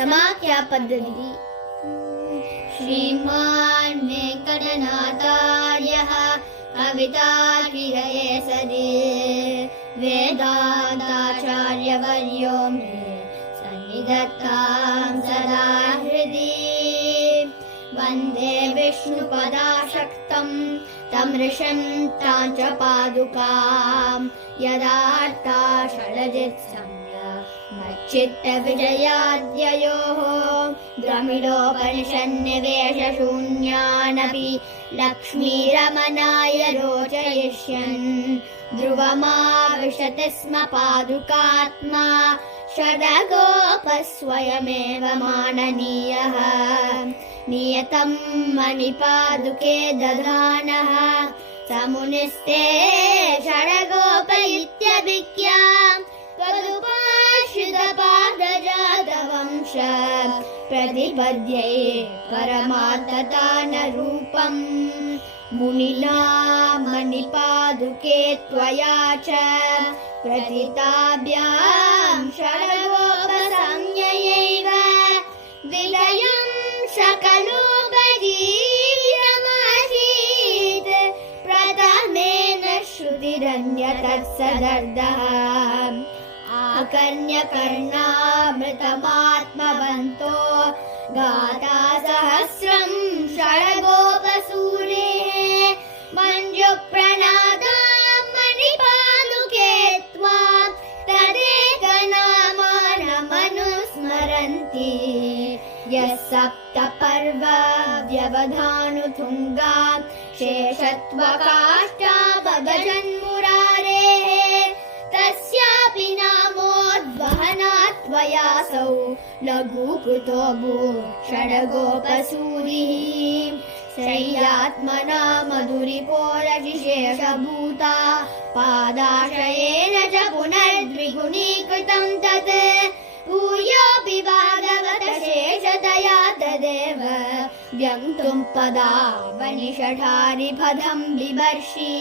समाख्यापद्धतिः। श्रीमान् वेङ्कटनाथार्यः कवितार्किककेसरी वेदान्ताचार्यवर्यो मे सन्निधत्तां सदा हृदि। वन्दे विष्णुपदाशक्तं तं ऋषिं तां च पादुकां यदार्ता षडजित्संज्ञ मच्चित्तविजयाद्ययोः द्रमिडोपनिषन्निवेशशून्यानपि लक्ष्मीरमणाय रोचयिष्यन् ध्रुवमाविशति स्म पादुकात्मा षडगोपस्वयमेव माननीयः नियतं मणिपादुके दधानः समुनिस्ते षडगोप इत्यभिज्ञाम् तदुपाश्रितपादजातवंश प्रतिपद्ये परमार्थतानरूपम् मुनिना मणिपादुके त्वया च प्रथिताभ्यां षडगोपसंज्ञयैव विलयं सकलोपजीव्यमासीत् प्रथमेन श्रुतिरन्यतत्सदर्दः आकर्ण्यकर्णामृतमात्मवन्तो गाता सहस्रं षडगोपसूरेः मञ्जुप्रणादां मणिपादुके त्वां तदेकनामानमनुस्मरन्ति यः सप्तपर्व व्यवधानुतुङ्गां शेषत्वकाष्ठाभगजन्मुरारेः तस्यापि नामोद्वहनात् त्वयासौ लघूकृतो षडगोपसूरिः शय्यात्मना मधुरिपोरजिशेषभूता पादाशयेन च पुनर्द्विगुणीकृतं तत् भूयोऽपि भागवत शेषतया तदेव व्यङ्क्तुं पदावनिषठारिपदं बिभर्षि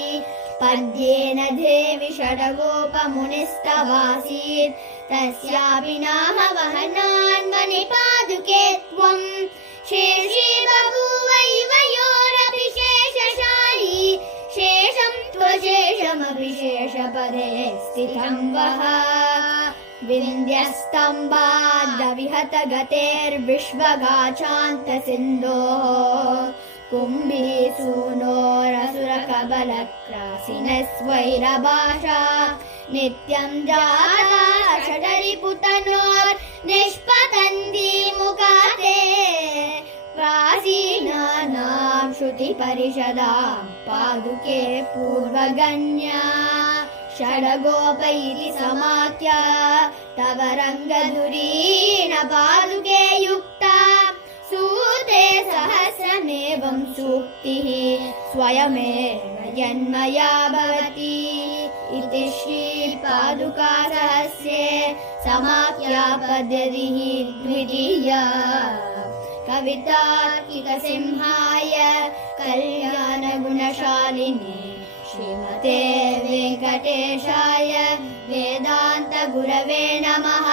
पद्येन देवि षडगोपमुनिस्तवासीत् तस्यापि नाम वहनान् मणिपादुके त्वं शेषी बभूवैव योरपि शेषशायी शेषं त्वशेषमपि शेषपदे स्थितं वः विन्द्यस्तम्भाद्विहतगतेर्विश्वगाचान्तसिन्धोः कुम्भीसूनोरसुरकबलक्रासिनस्वैरभाषा नित्यं जाता षडरिपुतनोर्निष्पतन्ती मुखाते प्राचीनानां श्रुतिपरिषदां पादुके पूर्वगण्या षडगोप इति समाख्या तव रङ्गधुरीण पादुके युक्ता सूते सहस्रमेवं सूक्तिः स्वयमेव यन्मया भवति इति श्रीपादुकासहस्रे समाख्यापद्धतिः द्वितीया। कवितार्किकसिंहाय कल्याणगुणशालिने श्रीमते वेङ्कटेशाय वेदान्तगुरवे नमः।